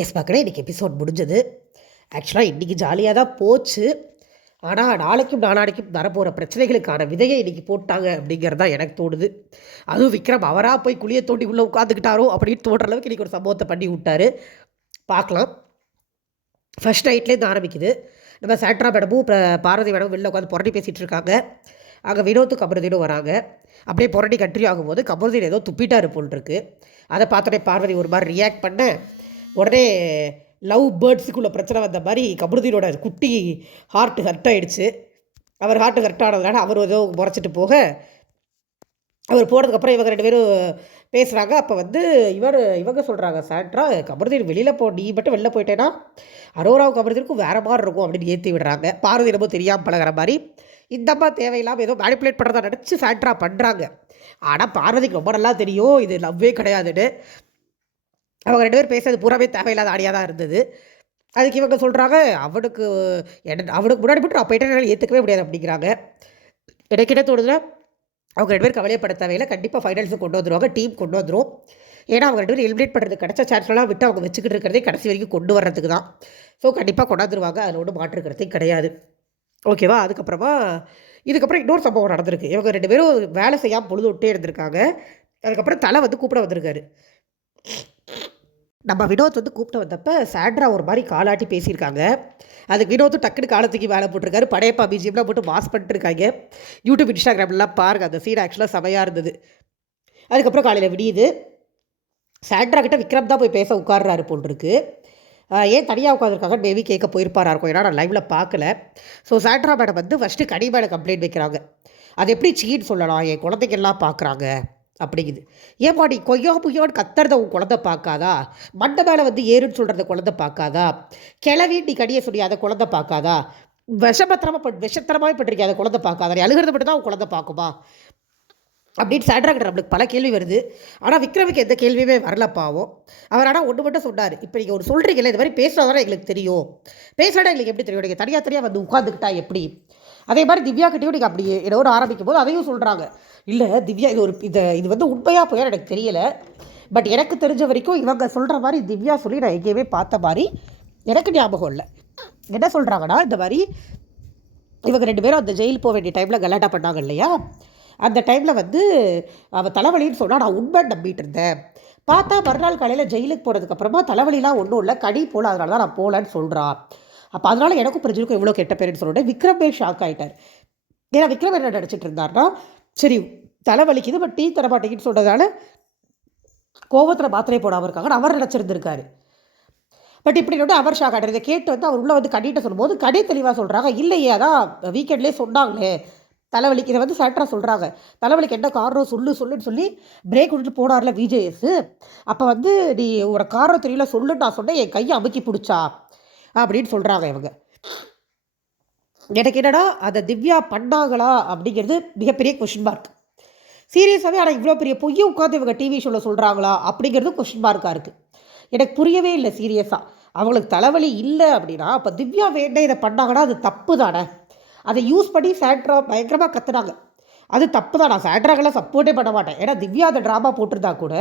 S மக்களே இன்றைக்கி episode முடிஞ்சது. ஆக்சுவலாக இன்றைக்கி ஜாலியாக தான் போச்சு. ஆனால் நாளைக்கும் நாளானைக்கும் வரப்போகிற பிரச்சனைகளுக்கான விதையை இன்றைக்கி போட்டாங்க அப்படிங்கிறது தான் எனக்கு தோணுது. அதுவும் விக்ரம் அவராக போய் குழியை தோண்டி உள்ளே உட்காந்துக்கிட்டாரோ அப்படின்னு தோன்ற அளவுக்கு இன்றைக்கி ஒரு சம்பவத்தை பண்ணி விட்டாரு. பார்க்கலாம். ஃபர்ஸ்ட் நைட்லேருந்து ஆரம்பிக்குது. நம்ம சாட்ரா மேடமும் இப்போ பாரதி மேடமும் வெளில உட்காந்து புரட்டி பேசிகிட்டு இருக்காங்க. அங்கே வினோத்தும் கமருதீனும் வராங்க. அப்படியே புரட்டி கண்ட்ரி ஆகும்போது கமருதீன் ஏதோ துப்பிட்டாரு போல் இருக்கு. அதை பார்த்தோன்னே பார்வதி ஒரு மாதிரி ரியாக்ட் பண்ண உடனே லவ் பேர்ட்ஸுக்குள்ள பிரச்சனை வந்த மாதிரி கமருதீனோட குட்டி ஹார்ட் ஹர்ட் ஆயிடுச்சு. அவர் ஹார்ட் ஹர்ட் ஆனதுனால அவர் ஏதோ முறைச்சிட்டு போக அவர் போனதுக்கப்புறம் இவங்க ரெண்டு பேரும் பேசுகிறாங்க அப்போ வந்து இவர் இவங்க சொல்கிறாங்க சாண்ட்ரா கமருதீன் வெளியில் போ நீ மட்டும் வெளில போயிட்டேன்னா அரோராவும் கமருதீனுக்கும் வேறு மாதிரி இருக்கும் அப்படின்னு ஏற்றி விடுறாங்க. பாரதி என்னமோ தெரியாமல் பழகுற மாதிரி. இந்தம்மா தேவையில்லாமல் ஏதோ மேனிப்புலேட் பண்ணுறதா நினச்சி சாண்ட்ரா பண்ணுறாங்க ஆனால் பார்வதிக்கு ரொம்ப நல்லா தெரியும் இது லவ்வே கிடையாதுன்னு. அவங்க ரெண்டு பேர் பேசுறது பூராவே தேவையில்லாத ஆடியாக தான் இருந்தது. அதுக்கு இவங்க சொல்கிறாங்க அவனுக்கு என்ன அவனுக்கு முன்னாடி மட்டும் அப்போ என்னால் ஏற்றுக்கவே முடியாது அப்படிங்கிறாங்க. எனக்கு என்ன தோணுதுன்னா அவங்க ரெண்டு பேர் கவலையப்பட தேவையில்லை. கண்டிப்பாக ஃபைனல்ஸும் கொண்டு வந்துருவாங்க டீம் கொண்டு வந்துடும் ஏன்னா அவங்க ரெண்டு பேரும் எலிமினேட் பண்ணுறது கிடச்ச சான்ஸ்லாம் விட்டு அவங்க வச்சுக்கிட்டு இருக்கிறதே கடைசி வரைக்கும் கொண்டு வர்றதுக்கு தான். ஸோ கண்டிப்பாக கொண்டாந்துருவாங்க. அதில் ஒன்றும் மாற்றுக்கிறதே கிடையாது. ஓகேவா அதுக்கப்புறமா இதுக்கப்புறம் இன்னொரு சம்பவம் நடந்திருக்கு. இவங்க ரெண்டு பேரும் வேலை செய்யாமல் பொழுது விட்டே இருந்திருக்காங்க. அதுக்கப்புறம் தலை வந்து கூப்பிட வந்திருக்காரு. நம்ம வினோத் வந்து கூப்பிட்டு வந்தப்ப சாண்ட்ரா ஒரு மாதிரி காலாட்டி பேசியிருக்காங்க. அதுக்கு வினோத்தும் டக்குனு காலத்துக்கு வேலை போட்டிருக்காரு. படையப்பா பிஜிஎம்லாம் போட்டு மாஸ் பண்ணிட்டு இருக்காங்க யூடியூப் இன்ஸ்டாகிராம்லாம் பாருங்கள் அந்த சீன் ஆக்சுவலாக செமையாக இருந்தது. அதுக்கப்புறம் காலையில் விடியுது. சாண்ட்ரா கிட்ட விக்ரம் தான் போய் பேச உட்கார்றாரு போல் இருக்கு ஏன் தனியாக உட்காந்துருக்காங்க மேபி கேட்க போயிருப்பாரா இருக்கும். ஏன்னா நான் லைவில் பார்க்கல. ஸோ சாண்ட்ரா மேடம் வந்து ஃபஸ்ட்டு கனி மேலே கம்ப்ளைண்ட் வைக்கிறாங்க. அது எப்படி சீன் சொல்லலாம்? என் குழந்தைங்கெல்லாம் பார்க்குறாங்க. அப்படிங்குது. ஏன் நீ கொய்யா புய்யான்னு கத்துறத உன் குழந்தை பார்க்காதா? மண்டை மேலே வந்து ஏறுன்னு சொல்கிறத குழந்தை பார்க்காதா? கிளவி நீ கடிய சொல்லி அதை குழந்தை பார்க்காதா? விஷமத்தனமாக பட் விஷத்தனமாகவே பட்டிருக்கே அதை குழந்தை பார்க்காதா? நீ அழுகிறத மட்டும் தான் உன் குழந்தை பார்க்குமா? அப்படின்னு சாண்ட்ரா கிட்ட நம்மளுக்கு பல கேள்வி வருது. ஆனால் விக்ரமுக்கு எந்த கேள்வியுமே வரல பாவம். அவர் ஆனால் ஒன்று மட்டும் சொன்னார். இப்போ நீங்கள் ஒரு சொல்கிறீங்களே இது மாதிரி பேசுகிறதால எங்களுக்கு தெரியும். பேசுகிறதா எங்களுக்கு எப்படி தெரியும்? நீங்கள் தனியாக தனியாக வந்து உட்காந்துக்கிட்டா எப்படி? அதே மாதிரி திவ்யா கிட்டேயும் நீங்கள் அப்படி ஏதோ ஒரு ஆரம்பிக்கும் போது அதையும் சொல்கிறாங்க இல்லை திவ்யா இது ஒரு இதை இது வந்து உண்மையாக போய் எனக்கு தெரியலை. பட் எனக்கு தெரிஞ்ச வரைக்கும் இவங்க சொல்கிற மாதிரி திவ்யா சொல்லி நான் எங்கேயுமே பார்த்த மாதிரி எனக்கு ஞாபகம் இல்லை. என்ன சொல்கிறாங்கன்னா இந்த மாதிரி இவங்க ரெண்டு பேரும் அந்த ஜெயில் போக வேண்டிய டைமில் கலாட்டா பண்ணாங்க இல்லையா? அந்த டைமில் வந்து அவள் தலைவலின்னு சொன்னால் நான் உண்மை நம்பிட்டு இருந்தேன். பார்த்தா மறுநாள் காலையில் ஜெயிலுக்கு போனதுக்கப்புறமா தலைவலிலாம் ஒன்றும் இல்லை கடி போல அதனால தான் நான் போகலன்னு சொல்கிறான் அப்போ அதனால் எனக்கும் பிரஜனுக்கும் எவ்வளோ கெட்ட பேருன்னு சொல்லிட்டு. விக்ரமே ஷாக் ஆகிட்டார் ஏன்னா விக்ரம் என்ன நினச்சிட்டு இருந்தாருன்னா சரி தலைவலிக்குது பட் டீ தர மாட்டேங்குன்னு சொல்கிறதால கோவத்தில் மாத்திரை போடாமல் இருக்காங்கன்னு அவர் நினச்சிருந்துருக்காரு பட் இப்படி வந்து அவர் ஷாக் ஆகிட்டார் இதை கேட்டு வந்து அவர் உள்ளே வந்து கடிட்ட சொல்லும்போது கடை தெளிவாக சொல்கிறாங்க இல்லையே அதான் வீக்கெண்ட்லேயே சொன்னாங்களே தலைவலிக்கு இதை வந்து சட்டராக சொல்கிறாங்க தலைவலிக்கு என்ன காரணம்? சொல்லு சொல்லுன்னு சொல்லி பிரேக் விட்டுட்டு போனார்ல விஜேஎஸ். அப்போ வந்து நீ ஒரு காரணம் தெரியல சொல்லுன்னு நான் சொன்னேன். என் கையை அமுக்கி பிடிச்சா. அப்படின்னு சொல்கிறாங்க இவங்க. எனக்கு என்னடா அதை திவ்யா பண்ணாங்களா அப்படிங்கிறது மிகப்பெரிய கொஷின் மார்க் சீரியஸாகவே ஆனால் இவ்வளோ பெரிய பொய்யை உட்காந்து இவங்க டிவி ஷோவில் சொல்கிறாங்களா அப்படிங்கிறது கொஷின் மார்க்காக இருக்குது எனக்கு புரியவே இல்லை சீரியஸாக அவங்களுக்கு தலைவலி இல்லை அப்படின்னா அப்போ திவ்யா வேண்டே இதை பண்ணாங்கன்னா அது தப்பு தானே அதை யூஸ் பண்ணி சாண்ட்ரா பயங்கரமாக கத்துனாங்க. அது தப்பு தான் நான் சாண்ட்ராக்கெல்லாம் சப்போர்ட்டே பண்ண மாட்டேன். ஏன்னா திவ்யா அந்த ட்ராமா போட்டிருந்தா கூட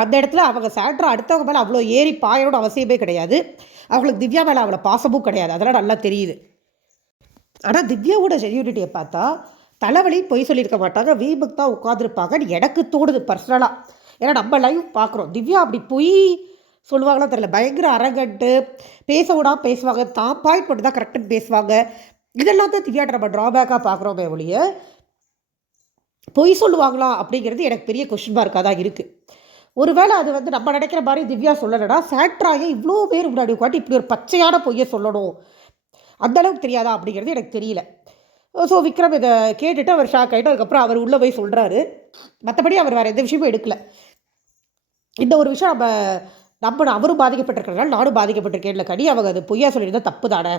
அந்த இடத்துல அவங்க சாண்ட்ரா அடுத்தவங்க மேலே அவ்வளோ ஏறி பாயணும்னு அவசியமே கிடையாது. அவங்களுக்கு திவ்யா மேலே அவ்வளோ பாசமும் கிடையாது. அதெல்லாம் நல்லா தெரியுது. ஆனால் திவ்யாவோட ஜென்யூனிட்டியை பார்த்தா தலைவலி பொய் சொல்லியிருக்க மாட்டாங்க. வீபுக்கு தான் உட்காந்துருப்பாங்கன்னு எனக்கு தோணுது பர்சனலாக ஏன்னா நம்ம லைவ் பார்க்குறோம். திவ்யா அப்படி பொய் சொல்லுவாங்களா தெரியல. பயங்கர அரகன்ட்டு பேச பேசுவாங்க. தான் பாயிண்ட் மட்டும் தான் கரெக்டுன்னு பேசுவாங்க. இதெல்லாம் தான் திவ்யாட்ட நம்ம ட்ராபேக்காக பார்க்குறோமே ஒழிய பொய் சொல்லுவாங்களா அப்படிங்கிறது எனக்கு பெரிய கொஷின் மார்க்காக தான் இருக்குது ஒருவேளை அது வந்து நம்ம நினைக்கிற மாதிரி திவ்யா சொல்லலைன்னா சாட்ராயே இவ்வளோ பேர் முன்னாடி உட்காந்து இப்படி ஒரு பச்சையான பொய்யை சொல்லணும். அந்தளவுக்கு தெரியாதா அப்படிங்கிறது எனக்கு தெரியல. ஸோ விக்ரம் இதை கேட்டுட்டு அவர் ஷாக் ஆகிட்டு அதுக்கப்புறம் அவர் உள்ளே போய் சொல்கிறாரு மற்றபடி அவர் வேறு எந்த விஷயமும் எடுக்கல. இந்த ஒரு விஷயம் நம்ம நம்ம அவரும் பாதிக்கப்பட்டிருக்கிறனால நானும் பாதிக்கப்பட்டிருக்கேன். இல்லை கடி அவங்க அது பொய்யா சொல்லியிருந்தால் தப்பு தானே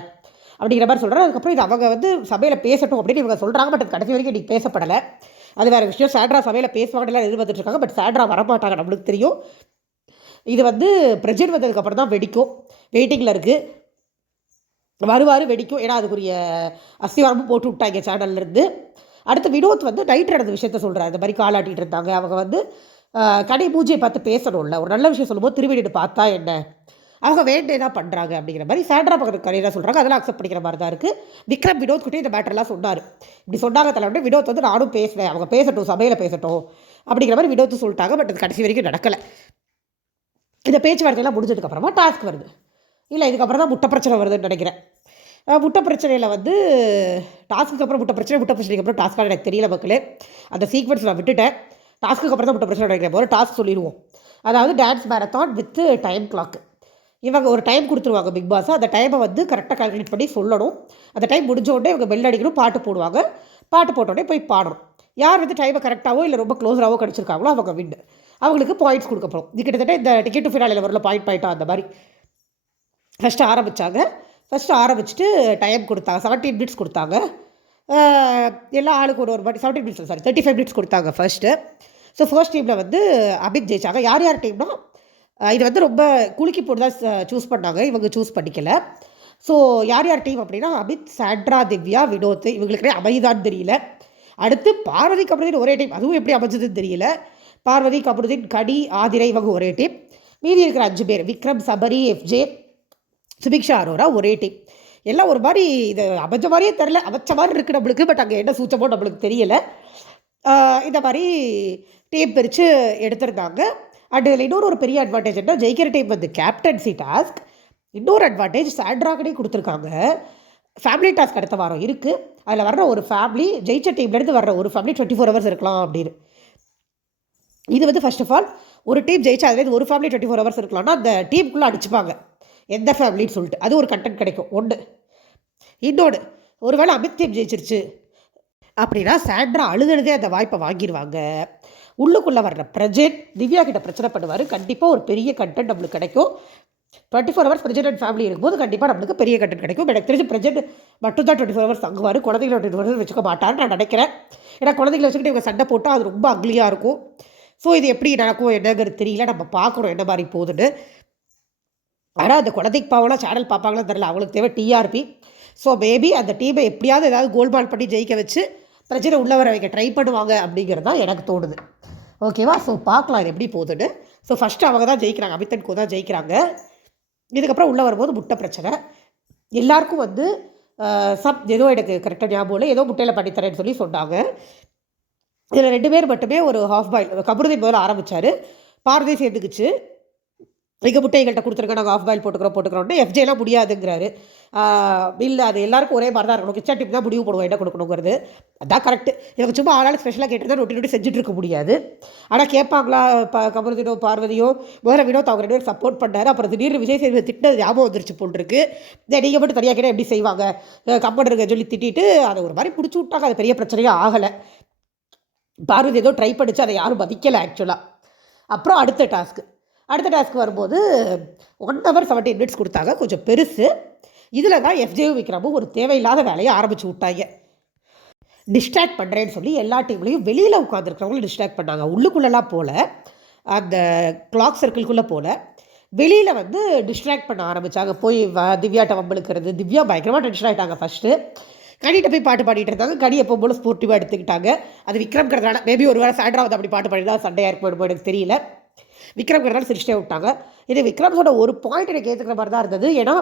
அப்படிங்கிற மாதிரி சொல்கிறாரு அதுக்கப்புறம் இது அவங்க வந்து சபையில் பேசட்டும் அப்படின்னு இவங்க சொல்கிறாங்க பட் கடைசி வரைக்கும் இன்றைக்கி பேசப்படலை. அது வேறு விஷயம். சேட்ரா சபையில் பேசுவாங்கலாம் எதிர்பார்த்துட்ருக்காங்க. பட் சேட்ரா வரமாட்டாங்க நம்மளுக்கு தெரியும். இது வந்து பிரஜென்ட் வந்ததுக்கப்புறம் தான் வெடிக்கும். வெயிட்டிங்கில் இருக்குது வருவார் வெடிக்கும். ஏன்னா அதுக்குரிய அஸ்திவாரமும் போட்டு விட்டாங்க சேனல்லேருந்து. அடுத்து வினோத் வந்து நைட் நடந்த விஷயத்த சொல்கிறார் இந்த மாதிரி காலாட்டிகிட்டு இருந்தாங்க. அவங்க வந்து கடை பூஜையை பார்த்து பேசணும்ல. ஒரு நல்ல விஷயம் சொல்லும்போது திருவெடிட்டு பார்த்தா என்ன? அவங்க வேண்டே தான் பண்ணுறாங்க அப்படிங்கிற மாதிரி சாண்ட்ரா பக்கத்து கரையாக சொல்கிறாங்க அதெல்லாம் அக்செப்ட் பண்ணிக்கிற மாதிரி தான் இருக்குது விக்ரம் வினோத் கிட்டே இந்த மேட்டர்லாம் சொன்னார். இப்படி சொன்னாங்க தலைவர் வினோத் வந்து நானும் பேசுவேன். அவங்க பேசட்டும் சபையில் பேசட்டும் அப்படிங்கிற மாதிரி வினோத் சொல்லிட்டாங்க. பட் அது கடைசி வரைக்கும் நடக்கலை. இந்த பேச்சுவார்த்தையெல்லாம் முடிஞ்சதுக்கப்புறமா டாஸ்க் வருது. இல்லை இதுக்கப்புறம் தான் முட்டை பிரச்சனை வருதுன்னு நினைக்கிறேன். முட்டை பிரச்சனையில் வந்து டாஸ்க்கு அப்புறம் முட்டை பிரச்சனை முட்டை பிரச்சனைக்கு அப்புறம் டாஸ்க்காக எனக்கு தெரியல மக்களே. அந்த சீக்வன்ஸ் நான் விட்டுட்டேன். டாஸ்க்கு அப்புறம் தான் முட்டை பிரச்சனை நினைக்கிறேன் போது டாஸ்க் சொல்லிடுவோம். அதாவது dance marathon with time clock இவங்க ஒரு டைம் கொடுத்துருவாங்க பிக் பாஸ் அந்த டைமை வந்து கரெக்டாக கால்குலேட் பண்ணி சொல்லணும். அந்த டைம் முடிஞ்ச உடனே இவங்க பெல் அடிக்கணும் பாட்டு போடுவாங்க. பாட்டு போட்ட உடனே போய் பாடணும். யார் வந்து டைமை கரெக்டாகவோ இல்லை ரொம்ப க்ளோஸராகவோ கிடச்சிருக்காங்களோ அவங்க விண்டு அவங்களுக்கு பாயிண்ட்ஸ் கொடுக்கப்படும் இது கிட்டத்தட்ட இந்த டிக்கெட் டு ஃபினாலில் வரல பாயிண்ட் பாயிண்ட்டாக அந்த மாதிரி. ஃபஸ்ட்டு ஆரம்பித்தாங்க ஃபஸ்ட்டு ஆரம்பிச்சுட்டு டைம் கொடுத்தாங்க. செவன்டீன் மினிட்ஸ் கொடுத்தாங்க. எல்லா ஆளுக்கு ஒரு ஒரு மாதிரி seventeen minutes sorry thirty five minutes கொடுத்தாங்க ஃபஸ்ட்டு ஸோ ஃபர்ஸ்ட் டீமில் வந்து அபித் ஜெயிச்சாங்க. யார் யார் டீம்னா இது வந்து ரொம்ப குலுக்கி போட்டு தான் சூஸ் பண்ணாங்க. இவங்க சூஸ் பண்ணிக்கல. ஸோ யார் யார் டீம் அப்படின்னா அபித் சாண்ட்ரா திவ்யா வினோத் இவங்களுக்கு அமைதான்னு தெரியல. அடுத்து பார்வதி கபருதீன் ஒரே டீம் அதுவும் எப்படி அமைஞ்சதுன்னு தெரியல. பார்வதி கபருதீன் கடி ஆதிரை இவங்க ஒரே டீம் மீதி இருக்கிற அஞ்சு பேர் விக்ரம் சபரி எஃப்ஜே சுபிக்ஷா அரோரா ஒரே டீம் எல்லாம் ஒரு மாதிரி இது அமைஞ்ச மாதிரியே தெரில அமைச்ச மாதிரி இருக்குது நம்மளுக்கு பட் அங்கே என்ன சூச்சமோ நம்மளுக்கு தெரியலை. இந்த மாதிரி டீம் பிரித்து எடுத்திருந்தாங்க. அண்ட் இதில் இன்னொரு ஒரு பெரிய அட்வான்டேஜ் என்ன ஜெயிக்கிற டீம் வந்து கேப்டன்சி டாஸ்க் இன்னொரு அட்வான்டேஜ் சாண்ட்ராகனே கொடுத்துருக்காங்க. ஃபேமிலி டாஸ்க் அடுத்த வாரம் இருக்குது அதில் வர்ற ஒரு ஃபேமிலி ஜெயிச்ச டீம்லேருந்து வர்ற ஒரு ஃபேமிலி டுவெண்ட்டி ஃபோர் ஹவர்ஸ் இருக்கலாம் அப்படின்னு. இது வந்து ஃபர்ஸ்ட் ஆஃப் ஆல் ஒரு டீம் ஜெயிச்சா அதுலேருந்து ஒரு ஃபேமிலி டுவெண்ட்டி ஃபோர் ஹவர்ஸ் இருக்கலாம்னா அந்த டீமுக்குள்ளே அடிச்சுப்பாங்க. எந்த ஃபேமிலின்னு சொல்லிட்டு. அது ஒரு கண்டென்ட் கிடைக்கும். ஒன்று இன்னொன்று ஒருவேளை அமித் டீம் ஜெயிச்சிருச்சு அப்படின்னா சாண்ட்ரா அழுதுனதே அந்த வாய்ப்பை வாங்கிடுவாங்க உள்ளுக்குள்ளே வர்ற பிரஜெட் திவ்யா கிட்ட பிரச்சனை பண்ணுவார். கண்டிப்பாக ஒரு பெரிய கண்டென்ட் நம்மளுக்கு கிடைக்கும். Twenty four hours project and family இருக்கும்போது கண்டிப்பாக நம்மளுக்கு பெரிய கண்டென்ட் கிடைக்கும். எனக்கு தெரிஞ்சு பிரஜென்ட் மட்டும் தான் டுவெண்ட்டி ஃபோர் ஹவர்ஸ் தங்குவார். குழந்தைகளை டுவெண்ட்டி ஃபோர் ஹவர்ஸ் வச்சுக்க மாட்டான்னு நான் நினைக்கிறேன். ஏன்னா குழந்தைகளை வச்சுக்கிட்டு இவங்க சண்டை போட்டால் அது ரொம்ப அக்லியாக இருக்கும். ஸோ இது எப்படி நடக்கும் என்னங்கிறது தெரியல. நம்ம பார்க்குறோம் என்ன மாதிரி போகுதுன்னு. ஆனால் அந்த குழந்தைக்கு பாவெல்லாம் சேனல் பார்ப்பாங்களா தெரில அவங்களுக்கு தேவை டிஆர்பி ஸோ மேபி அந்த டீமை எப்படியாவது ஏதாவது கோல்பால் பண்ணி ஜெயிக்க வச்சு பிரச்சனை உள்ள வர வைக்க ட்ரை பண்ணுவாங்க அப்படிங்கிறது தான் எனக்கு தோணுது. ஓகேவா ஸோ பார்க்கலாம் இது எப்படி போகுதுன்னு. ஸோ ஃபஸ்ட்டு அவங்க தான் ஜெயிக்கிறாங்க. அமித்தன் கோ தான் ஜெயிக்கிறாங்க. இதுக்கப்புறம் உள்ளே வரும்போது முட்டை பிரச்சனை. எல்லாருக்கும் வந்து சப் ஏதோ எனக்கு கரெக்டாக ஞாபகம் இல்லை. ஏதோ முட்டையில் பண்ணித்தரேன்னு சொல்லி சொன்னாங்க. இதில் ரெண்டு பேர் மட்டுமே ஒரு ஹாஃப் பாயில் கபருதீன் முதல்ல ஆரம்பித்தார் பாரதி சேர்ந்துக்குச்சு. எங்கள் முட்டை எங்கள்கிட்ட கொடுத்துருங்க நாங்கள் ஆஃப் பாயில் போட்டுக்கிறோம் போட்டுக்கிறோம்னு எஃப்ஜேலாம் முடியாதுங்கிறாரு. இல்லை அது எல்லாருக்கும் ஒரே மாதிரி தான் இருக்கணும். கிச்சன் டிப் தான் முடிவு போடுவோம் என்ன கொடுக்கணுங்கிறது. அதான் கரெக்ட் எனக்கு சும்மா ஆளாளுக்கு ஸ்பெஷலாக கேட்டு நொட்டி நொட்டி செஞ்சுட்டு இருக்க முடியாது. ஆனால் கேட்பாங்களா ப கமருதீனோ பார்வதியோ? முதல்ல வினோத் அவங்க ரெண்டு பேரும் சப்போர்ட் பண்ணார். அப்புறம் திடீர்னு விஜய் சேதுபதி திட்டது ஞாபகம் வந்துருச்சு போட்டுருக்கு நீங்கள் மட்டும் தனியாக கேட்டால் எப்படி செய்வாங்க? கம்பெனருங்க சொல்லி திட்டிட்டு அதை ஒரு மாதிரி பிடிச்சி விட்டாங்க. அது பெரிய பிரச்சனையாக ஆகலை. பார்வதி ஏதோ ட்ரை பண்ணிச்சு அதை யாரும் மதிக்கலை ஆக்சுவலாக அப்புறம் அடுத்த டாஸ்க்கு அடுத்த டாஸ்க் வரும்போது ஒன் ஹவர் செவன்டீன் மினிட்ஸ் கொடுத்தாங்க. கொஞ்சம் பெருசு. இதில் தான் எஃப்ஜே விக்ரமும் ஒரு தேவையில்லாத வேலையை ஆரம்பித்து விட்டாங்க. டிஸ்ட்ராக்ட் பண்ணுறேன்னு சொல்லி எல்லா டீம்லேயும் வெளியில் உட்காந்துருக்கிறவங்களும் டிஸ்ட்ராக்ட் பண்ணாங்க. உள்ளுக்குள்ளெல்லாம் போல. அந்த கிளாக் சர்க்கிள்குள்ளே போல. வெளியில் வந்து டிஸ்ட்ராக்ட் பண்ண ஆரம்பித்தாங்க போய் வ திவ்யாட்ட வம்பளுக்கிறது திவ்யா பயங்கரமாக டென்ஷன் ஆகிட்டாங்க ஃபஸ்ட்டு கனிகிட்ட போய் பாட்டு பாடிட்டு இருந்தாங்க. கனி எப்போ போல ஸ்போர்ட்டிவாக எடுத்துக்கிட்டாங்க. அது விக்ரம் கிடந்தால மேபி ஒரு வேளை சாண்ட்ரா வந்து அப்படி பாட்டு பாடி தான் சண்டையாக இருக்கும் எனக்கு தெரியல. விக்ரம் கிடந்தாலும் சிரிச்சிட்டே விட்டாங்க. இது விக்ரம் சொன்ன ஒரு பாயிண்ட் எனக்கு ஏற்றுக்கிற மாதிரி தான் இருந்தது. ஏன்னா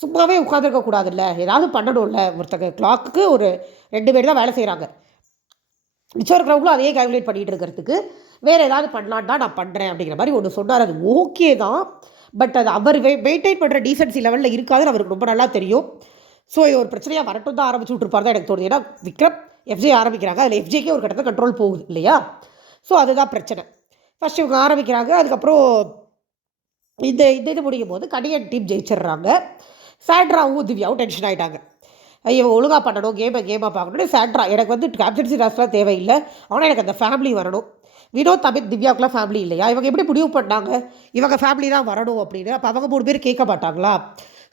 சும்மாவே உட்காந்துருக்க கூடாதுல்ல. ஏதாவது பண்ணணும்ல. ஒருத்தங்க கிளாக்கு ஒரு ரெண்டு பேர் தான் வேலை செய்கிறாங்க மிச்சம் இருக்கிறவங்களும் அதையே கால்குலேட் பண்ணிகிட்டு இருக்கிறதுக்கு வேறு ஏதாவது பண்ணலான்னு தான் நான் பண்ணுறேன் அப்படிங்கிற மாதிரி ஒன்று சொன்னார். அது ஓகே தான். பட் அது அவர் மெயின்டைன் பண்ணுற டீசன்சி லெவலில் இருக்காதுன்னு அவருக்கு ரொம்ப நல்லா தெரியும். ஸோ இது ஒரு பிரச்சனையாக வரட்டும் தான் ஆரம்பிச்சு விட்ருப்பார் தான் எனக்கு தோணுது. ஏன்னா விக்ரம் எஃப்ஜே ஆரம்பிக்கிறாங்க. அதில் எஃப்ஜேக்கே ஒரு கட்டத்தில் கண்ட்ரோல் போகுது இல்லையா? ஸோ அதுதான் பிரச்சனை. ஃபஸ்ட்டு இவங்க ஆரம்பிக்கிறாங்க அதுக்கப்புறம் இந்த இந்த இது முடியும் போது கடியன் டீம் ஜெயிச்சிடுறாங்க. சாண்ட்ராவும் திவ்யாவும் டென்ஷன் ஆகிட்டாங்க ஐயோ ஒழுங்காக பண்ணணும் கேமை கேமாக பார்க்கணும் சாண்ட்ரா எனக்கு வந்து கேப்டன்சி ராஸ்லாம் தேவையில்லை. ஆனால் எனக்கு அந்த ஃபேமிலி வரணும். வினோத் அமித் திவ்யாவுக்குலாம் ஃபேமிலி இல்லையா? இவங்க எப்படி முடிவு பண்ணாங்க? இவங்க ஃபேமிலி தான் வரணும் அப்படின்னு. அப்போ அவங்க மூணு பேர் கேட்க மாட்டாங்களா?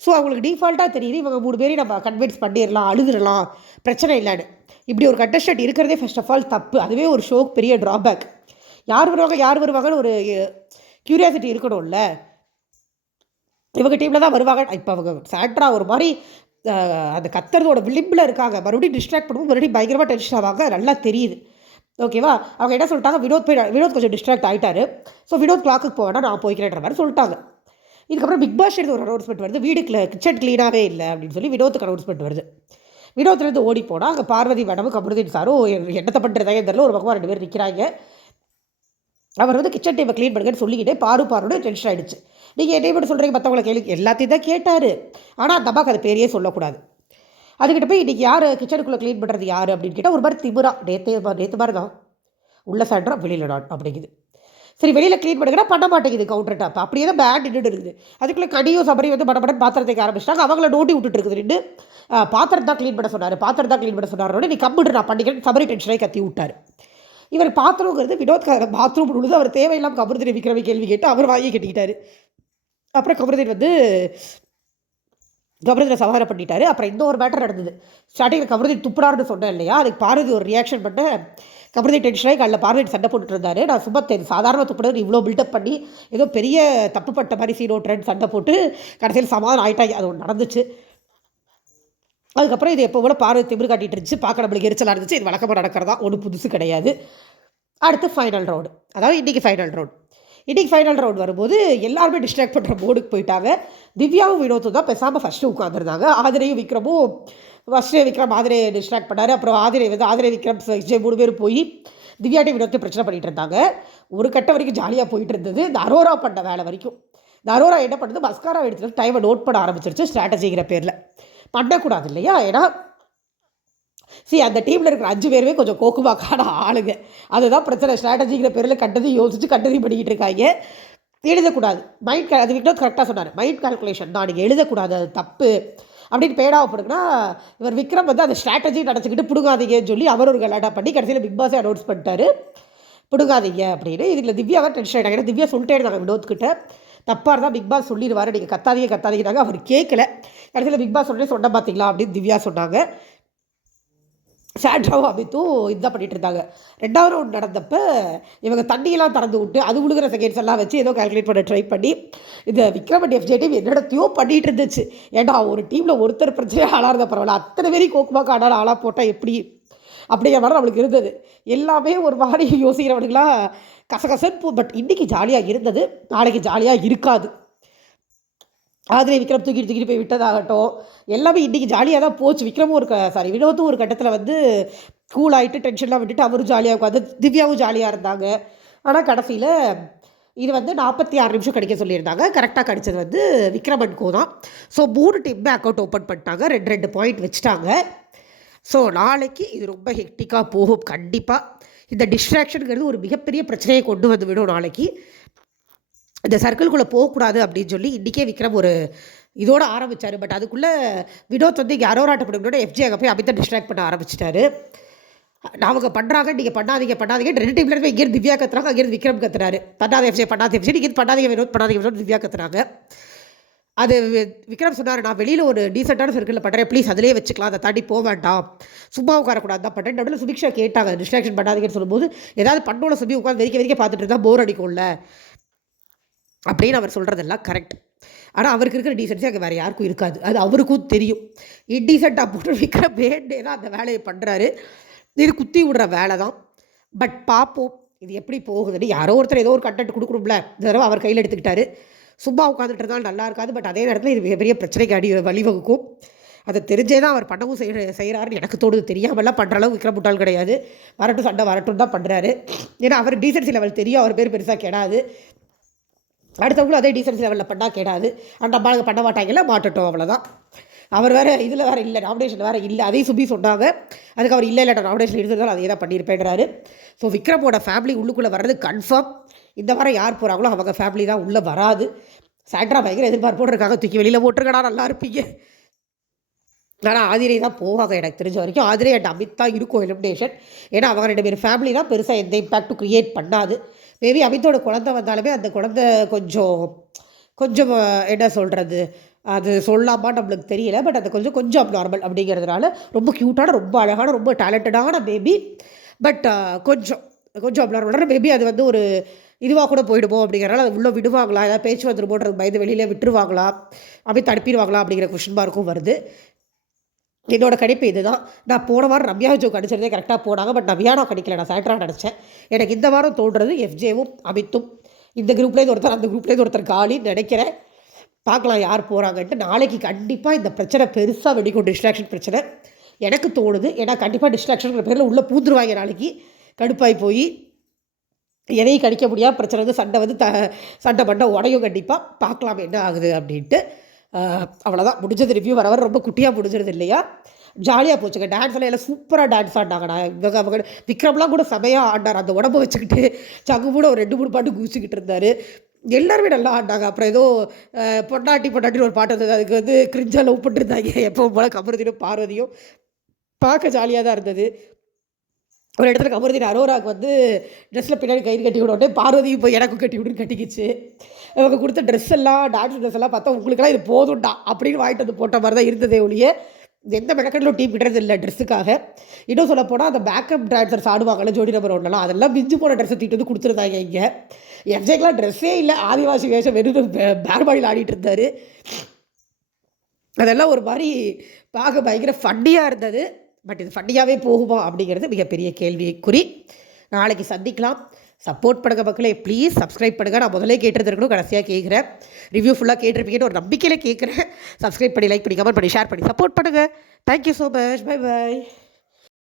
ஸோ அவங்களுக்கு டிஃபால்ட்டாக தெரியுது இவங்க மூணு பேரையும் நம்ம கன்வின்ஸ் பண்ணிடலாம் அழுதுடலாம். பிரச்சனை இல்லைன்னு. இப்படி ஒரு கண்டஸ்டன்ட் இருக்கிறதே ஃபர்ஸ்ட் ஆஃப் ஆல் தப்பு. அதுவே ஒரு ஷோக்கு பெரிய ட்ராபேக் யார் வருவாங்க யார் வருவாங்கன்னு ஒரு க்யூரியாசிட்டி இருக்கணும்ல. இவங்க டீமில் தான் வருவாங்க. இப்போ அவங்க சாண்ட்ரா ஒரு மாதிரி அந்த கத்துறதோட விளிம்பில் இருக்காங்க. மறுபடியும் டிஸ்ட்ராக்ட் பண்ணும்போது மறுபடியும் பயங்கரமாக டென்ஷன் ஆவாங்க. நல்லா தெரியுது. ஓகேவா அவங்க என்ன சொல்லிட்டாங்க? வினோத் போய் வினோத் கொஞ்சம் டிஸ்ட்ராக்ட் ஆகிட்டாரு ஸோ வினோத் கிளாக்குக்கு போவேன்னா நான் போய்க்கிறேன்ற மாதிரி சொல்லிட்டாங்க. இதுக்கப்புறம் பிக் பாஸ் எடுத்து ஒரு அனௌன்ஸ்மெண்ட் வருது. வீடு கிச்சன் க்ளீனாகவே இல்லை அப்படின்னு சொல்லி வினோத்துக்கு அனௌன்ஸ்மெண்ட் வருது. வினோத்லேருந்து ஓடி போனால் அங்கே பார்வதி மேடமும் கமருதீன் சாரும் என்னத்தை பண்ணுறதாக தெரியல ஒரு பக்கமாக ரெண்டு பேர் நிற்கிறாங்க அவர் வந்து கிச்சன் டேபிள் க்ளீன் பண்ணுங்கன்னு சொல்லிக்கிட்டே பாரு பாருன்னு டென்ஷன் ஆகிடுச்சு நீங்கள் என்ன மட்டும் சொல்கிறீங்க மற்றவங்களை கேள்வி எல்லாத்தையும் தான் கேட்டார். ஆனால் அந்த அம்மாவுக்கு அது பேரையே சொல்லக்கூடாது. அதுக்கிட்ட போய் இன்றைக்கி யார் கிச்சனுக்குள்ளே க்ளீன் பண்ணுறது யார்? அப்படின்னு கேட்டால் ஒரு மாதிரி திமுறா நேற்று நேற்று மாதிரி தான் உள்ள சாண்ட்ரா வெளியில் நான் அப்படிங்குது. சரி வெளியில் க்ளீன் பண்ணுங்கன்னா பண்ண மாட்டேங்குது கவுண்டர் டாப் அப்படியே தான் பேட் நின்றுட்டு இருக்குது. அதுக்குள்ளே கடியும் சபரி வந்து பட படம் பாத்திரத்தை ஆரம்பிச்சிட்டாங்க. அவங்கள நோட்டி விட்டுட்டு இருக்குது. நின்று பாத்திரம் தான் க்ளீன் பண்ண சொன்னார் பாத்திரம் தான் க்ளீன் பண்ண சொன்னார் நீ கம்ப்யூட்டர் நான் பண்ணிக்கிறேன் சபரி டென்ஷனாக கத்தி விட்டார். இவர் பாத்திரங்கிறது வினோத் பாத்ரூம் உழுது அவர் தேவையில்லாமல் கபருதீன் விக்ரமி கேள்வி கேட்டு அவர் வாங்கி கட்டிக்கிட்டாரு. அப்புறம் கபருதீன் வந்து கபருதீனை சமாதானம் பண்ணிட்டாரு. அப்புறம் இந்த ஒரு மேட்டர் நடந்தது. ஸ்டார்டிங்கில் கபருதீன் துப்புடாருன்னு சொன்னேன் இல்லையா? அதுக்கு பார்வதி ஒரு ரியாக்ஷன் பண்ண கபருதி டென்ஷனாகி காலைல பார்வதி சண்டை போட்டுட்டு இருந்தாரு. நான் சும்மா தெரியும் சாதாரண துப்புடாரு இவ்வளோ பில்டப் பண்ணி ஏதோ பெரிய தப்பு பட்ட மாதிரி சீனோ ட்ரெண்ட் சண்டை போட்டு கடைசியில் சமாதானம் ஆகிட்டாங்க அது ஒன்று நடந்துச்சு. அதுக்கப்புறம் இது எப்போ கூட பார்வை திமிரு காட்டிட்டு இருந்துச்சு. பார்க்க நம்மளுக்கு எரிச்சலாக இருந்துச்சு. இது வழக்கமாக நடக்கிறதா? ஒன்றும் புதுசு கிடையாது. அடுத்து ஃபைனல் ரவுண்டு அதாவது இன்றைக்கி ஃபைனல் ரவுண்ட் இன்றைக்கி ஃபைனல் ரவுண்ட் வரும்போது எல்லாருமே டிஸ்ட்ராக்ட் பண்ணுற போர்டுக்கு போயிட்டாங்க. திவ்யாவும் வினோத்தும் தான் பேசாமல் ஃபஸ்ட்டு உட்காந்துருந்தாங்க ஆதிரையும் விக்ரமும் ஃபஸ்ட்டே விக்ரம் ஆதிரையை டிஸ்ட்ராக்ட் பண்ணார். அப்புறம் ஆதிரை வந்து ஆதிரை விக்ரம் விஜய் மூணு பேர் போய் திவ்யாட்டி வினோத்தையும் பிரச்சனை பண்ணிகிட்டு இருந்தாங்க. ஒரு கட்டம் வரைக்கும் ஜாலியாக போயிட்டு இருந்தது. இந்த அரோரா பண்ண வேலை வரைக்கும். இந்த அரோரா என்ன பண்ணுது? மஸ்காரா எடுத்துகிட்டு டைமை நோட் பண்ண ஆரம்பிச்சிருச்சு ஸ்ட்ராட்டஜிங்கிற பேரில். பண்ணக்கூடாது இல்லையா ஏன்னா சரி அந்த டீமில் இருக்கிற அஞ்சு பேருமே கொஞ்சம் கோக்குமாக்கான ஆளுங்க. அதுதான் பிரச்சனை. ஸ்ட்ராட்டஜிங்கிற பேரில் கண்டதையும் யோசிச்சு கண்டதையும் பண்ணிக்கிட்டு இருக்காங்க. எழுதக்கூடாது. மைண்ட் அது விக்னோத் கரெக்டாக சொன்னார். மைண்ட் கால்குலேஷன் தான் நீங்கள் எழுதக்கூடாது. அது தப்பு. அப்படின்னு பேடாவப்படுங்கன்னா இவர் விக்ரம் வந்து அந்த ஸ்ட்ராட்டஜி நினச்சிக்கிட்டு பிடுங்காதீங்கன்னு சொல்லி அவர் ஒரு கலாட்டா பண்ணி கடைசியில் பிக் பாஸே அனௌன்ஸ் பண்ணிட்டாரு. பிடுங்காதீங்க அப்படின்னு. இதுக்கு திவ்யாவை டென்ஷன் ஆகிட்டாங்க ஏன்னா திவ்யா சொல்லிட்டே இருந்தாங்க வினோத்கிட்ட. தப்பாக இருந்தால் பிக் பாஸ் சொல்லிடுவார். நீங்கள் கத்தாதீங்க கத்தாதீங்கன்னாங்க அவர் கேட்கல கடைசியில் பிக் பாஸ் உடனே சொன்ன பார்த்தீங்களா அப்படின்னு திவ்யா சொன்னாங்க. சாண்ட்ராவும் அமித்தும் இதுதான் பண்ணிட்டு இருந்தாங்க. ரெண்டாவது ரவுண்ட் நடந்தப்போ இவங்க தண்ணியெல்லாம் திறந்து விட்டு அது விழுகிற செகண்ட்ஸ் எல்லாம் வச்சு ஏதோ கால்குலேட் பண்ண ட்ரை பண்ணி இந்த விக்ரமன் எஃப்ஜே டீம் என்னடத்தையோ பண்ணிட்டு இருந்துச்சு. ஏன்னா ஒரு டீமில் ஒருத்தர் பிரச்சனையாக ஆளாக இருந்தால் பரவாயில்ல. அத்தனை பேரையும் கோக்குமாக்கு ஆடால் ஆளாக போட்டால் எப்படி? அப்படிங்கிற மாதிரி நம்மளுக்கு இருந்தது. எல்லாமே ஒரு மாதிரி யோசிக்கிறவனுங்களாம் கசகசன் பட் இன்றைக்கி ஜாலியாக இருந்தது. நாளைக்கு ஜாலியாக இருக்காது. ஆதிரை விக்ரம் தூக்கிட்டு தூக்கிட்டு போய் விட்டதாகட்டும். எல்லாமே இன்றைக்கி ஜாலியாக தான் போச்சு. விக்ரமும் ஒரு க சாரி வினோத்தும் ஒரு கட்டத்தில் வந்து கூல் ஆகிட்டு டென்ஷன்லாம் விட்டுட்டு அவரும் ஜாலியாக உட்காந்து திவ்யாவும் ஜாலியாக இருந்தாங்க. ஆனால் கடைசியில் இது வந்து நாற்பத்தி ஆறு நிமிஷம் கிடைக்க சொல்லியிருந்தாங்க. கரெக்டாக கிடைச்சது வந்து விக்ரமன் கோ தான். ஸோ மூணு டீம் அக்கௌண்ட் ஓப்பன் பண்ணிட்டாங்க. ரெண்டு ரெண்டு பாயிண்ட் வச்சுட்டாங்க. ஸோ நாளைக்கு இது ரொம்ப ஹெக்டிக்காக போகும். கண்டிப்பாக இந்த டிஸ்ட்ராக்ஷனுங்கிறது ஒரு மிகப்பெரிய பிரச்சனையை கொண்டு வந்து விடும் நாளைக்கு. இந்த சர்க்கிள்குள்ளே போகக்கூடாது அப்படின்னு சொல்லி இன்றைக்கே விக்ரம் ஒரு இதோட ஆரம்பித்தார் பட் அதுக்குள்ளே வினோத் வந்து இங்கே அரோராட்டப்படுங்களோட எஃப்ஜி அங்கே போய் அமித்தை டிஸ்ட்ராக்ட் பண்ண ஆரம்பிச்சிட்டாரு. அவங்க பண்ணுறாங்க நீங்கள் பண்ணாதீங்க பண்ணாதீங்க. ரெண்டு டீம்ல இருந்து இங்கேருந்து திவ்யா கத்துறாங்க அங்கேருந்து விக்ரம் கத்துறாரு. பண்ணாத எஃப்ஜே பண்ணாத எஃப்ஜே நீங்கள் பண்ணாதீங்க வினோத் பண்ணாதீங்க வினோத் திவ்யா கத்துறாங்க. அது விக்ரம் சொன்னார் நான் வெளியில் ஒரு டீசெண்டான சர்க்கிளில் பண்ணுறேன் ப்ளீஸ் அதிலே வச்சுக்கலாம். அதை தாண்டி போக வேண்டாம். சும்மா உட்காரக்கூடாது. தான் பண்ணுறேன் நடுவில் சுபிக்ஷா கேட்டாங்க. டிஸ்ட்ராக்ஷன் பண்ணாதீங்கன்னு சொல்லும்போது ஏதாவது பண்ணோட சுபி உட்காந்து வெறிக்க வெறிக்க பார்த்துட்டு இருந்தால் போர் அடிக்கும்ல. அப்படின்னு அவர் சொல்கிறதெல்லாம் கரெக்ட் ஆனால் அவருக்கு இருக்கிற டீசென்சி அங்கே வேறு யாருக்கும் இருக்காது. அது அவருக்கும் தெரியும். இன்டீசெண்டாக போட்டு விற்கிற வேண்டே தான் அந்த வேலையை பண்ணுறாரு இது குத்தி விடுற வேலை தான். பட் பார்ப்போம் இது எப்படி போகுதுன்னு யாரோ ஒருத்தர் ஏதோ ஒரு கண்டென்ட் கொடுக்கணும்ல. இந்த தடவை அவர் கையில் எடுத்துக்கிட்டாரு. சும்மா உட்காந்துட்டு இருந்தால் நல்லா இருக்காது. பட் அதே நேரத்தில் இது மிகப்பெரிய பிரச்சனைக்கு அடி வழிவகுக்கும் அதை தெரிஞ்சே தான் அவர் பண்ணவும் செய் செய்கிறாருன்னு எனக்கு தோணுது. தெரியாமலாம் பண்ணுற அளவு விக்ரம் முட்டால் கிடையாது. வரட்டும் சண்டை வரட்டும் தான் பண்ணுறாரு ஏன்னா அவர் டீசென்சி லெவல் தெரியும். அவர் பேர் பெருசாக கெடாது. அடுத்தவங்களும் அதே டீசன்சி லெவலில் பண்ணால் கெடாது. அந்த அம்மாளுக்கு பண்ண மாட்டாங்கல்ல மாட்டட்டும் அவ்வளோதான் அவர் வேறு இதில் வேறு இல்லை. நாமினேஷன் வேறு இல்லை. அதையும் சுபி சொன்னாங்க. அதுக்கு அவர் இல்லை இல்லை நாமினேஷன் இருந்ததால் அதே தான் பண்ணியிருப்பேன்றாரு. ஸோ விக்ரமோட ஃபேமிலி உள்ளுக்குள்ளே வர்றது கன்ஃபார்ம் இந்த வாரம் யார் போகிறாங்களோ அவங்க ஃபேமிலி தான் உள்ளே வராது. சாண்ட்ரா பயங்கர எதிர்பார்ப்போடு இருக்காங்க தூக்கி வெளியில் போட்டிருக்கடா நல்லா இருப்பீங்க. ஆனால் ஆதிரை தான் போவாங்க எனக்கு தெரிஞ்ச வரைக்கும். ஆதிரை அண்ட் அமித் தான் இருக்கும் எலிமினேஷன் ஏன்னா அவங்க ரெண்டு பேர் ஃபேமிலி தான் பெருசாக எந்த இம்பேக்டும் க்ரியேட் பண்ணாது. மேபி அமித்தோட குழந்தை வந்தாலுமே அந்த குழந்தை கொஞ்சம் கொஞ்சம் என்ன சொல்கிறது அது சொல்லாமா நம்மளுக்கு தெரியல. பட் அது கொஞ்சம் கொஞ்சம் நார்மல் அப்படிங்கிறதுனால ரொம்ப க்யூட்டான ரொம்ப அழகான ரொம்ப டேலண்டடான பேபி பட் கொஞ்சம் கொஞ்சம் அப்நார்மலான மேபி அது வந்து ஒரு இதுவாக கூட போயிடுவோம் அப்படிங்கிறனால அது உள்ளே விடுவாங்களா? ஏதாவது பேச்சு வந்துருமோன்றது பயந்து வெளியில் விட்டுருவாங்களா? அப்படி தடுப்பிடுவாங்களா அப்படிங்கிற கொஷின் மார்க்கும் வருது. என்னோட கணிப்பு இதுதான். நான் போன வாரம் ரம்யா ஜோக் அடிச்சிருந்தே கரெக்டாக போனாங்க. பட் நான் வியானா கணிக்கல. நான் சாட்ரா நினச்சேன் எனக்கு இந்த வாரம் தோன்றது எஃப்ஜேவும் அமித்தும். இந்த குரூப்லேருந்து ஒருத்தர் அந்த குரூப்லேருந்து ஒருத்தர் காலின்னு நினைக்கிறேன். பார்க்கலாம் யார் போகிறாங்கன்ட்டு நாளைக்கு கண்டிப்பாக இந்த பிரச்சனை பெருசாக வெடிக்கும். டிஸ்ட்ராக்ஷன் பிரச்சனை. எனக்கு தோணுது. ஏன்னா கண்டிப்பாக டிஸ்ட்ராக்ஷன் பேரில் உள்ளே பூந்துருவாங்க நாளைக்கு. கடுப்பாகி போய். எதையும் கடிக்க முடியாது பிரச்சனை வந்து சண்டை வந்து த சண்டை பண்ண உடையும் கண்டிப்பாக பார்க்கலாம் என்ன ஆகுது அப்படின்ட்டு. அவ்வளோதான் முடிஞ்சது ரிவ்யூ வர வர ரொம்ப குட்டியாக முடிஞ்சிருது இல்லையா? ஜாலியாக போச்சுங்க. டான்ஸ் எல்லாம் எல்லாம் சூப்பராக டான்ஸ் ஆடினாங்கண்ணா இவங்க அவங்க விக்ரம்லாம் கூட செமையாக ஆடினார். அந்த உடம்பை வச்சுக்கிட்டு சங்கு கூட ஒரு ரெண்டு மூணு பாட்டு குதிச்சுக்கிட்டு இருந்தார். எல்லாருமே நல்லா ஆடினாங்க. அப்புறம் ஏதோ பொண்டாட்டி பொண்டாட்டின்னு ஒரு பாட்டு இருந்தது அதுக்கு வந்து கிரிஞ்சா லவ் பண்ணிருந்தாங்க. எப்போ போல் கமருதியும் பார்வதியும். பார்க்க ஜாலியாக தான் இருந்தது. ஒரு இடத்துல கமருதீன் அரோராக்கு வந்து ட்ரெஸ்ஸில் பின்னாடி கயிறு கட்டி விட உடனே பார்வதியும் போய் எனக்கும் கட்டி விடுன்னு கட்டிக்கிச்சு. இவங்க கொடுத்த ட்ரெஸ் எல்லாம் டாக்டர் ட்ரெஸ் எல்லாம் பார்த்தா உங்களுக்கெல்லாம் இது போதும்டா அப்படின்னு வாங்கிட்டு வந்து போட்ட மாதிரி தான் இருந்ததே ஒழிய எந்த மெனக்கடலும் டீம் கிட்டது இல்லை ட்ரெஸ்ஸுக்காக இன்னும் சொல்ல போனால் அந்த பேக்கப் டான்சர்ஸ் ஆடுவாங்கல்ல ஜோடி நம்பர் ஒன்றெல்லாம் அதெல்லாம் மிஞ்சு போன ட்ரெஸ்ஸை தீட்டு வந்து கொடுத்துருந்தாங்க இங்கே. எஃப்ஜேக்கெலாம் ட்ரெஸ்ஸே இல்லை ஆதிவாசி வேஷம் வெறும் பேர்பாடியில் ஆடிட்டு இருந்தார். அதெல்லாம் ஒரு மாதிரி பார்க்க பயங்கர ஃபன்னியாக இருந்தது. பட் இது ஃபண்டியாகவே போகுமா அப்படிங்கிறது மிகப்பெரிய கேள்விக்குறி. நாளைக்கு சந்திக்கலாம். சப்போர்ட் பண்ணுங்க மக்களே. ப்ளீஸ் சப்ஸ்கிரைப் பண்ணுங்கள் நான் முதலே கேட்டிருந்துருக்கணும். கடைசியாக கேட்குறேன் ரிவ்யூ ஃபுல்லாக கேட்டிருப்பீங்கன்னு ஒரு நம்பிக்கையில் கேட்குறேன் சப்ஸ்கிரைப் பண்ணி லைக் பண்ணி கமெண்ட் பண்ணி ஷேர் பண்ணி சப்போர்ட் பண்ணுங்கள் thank you so much bye bye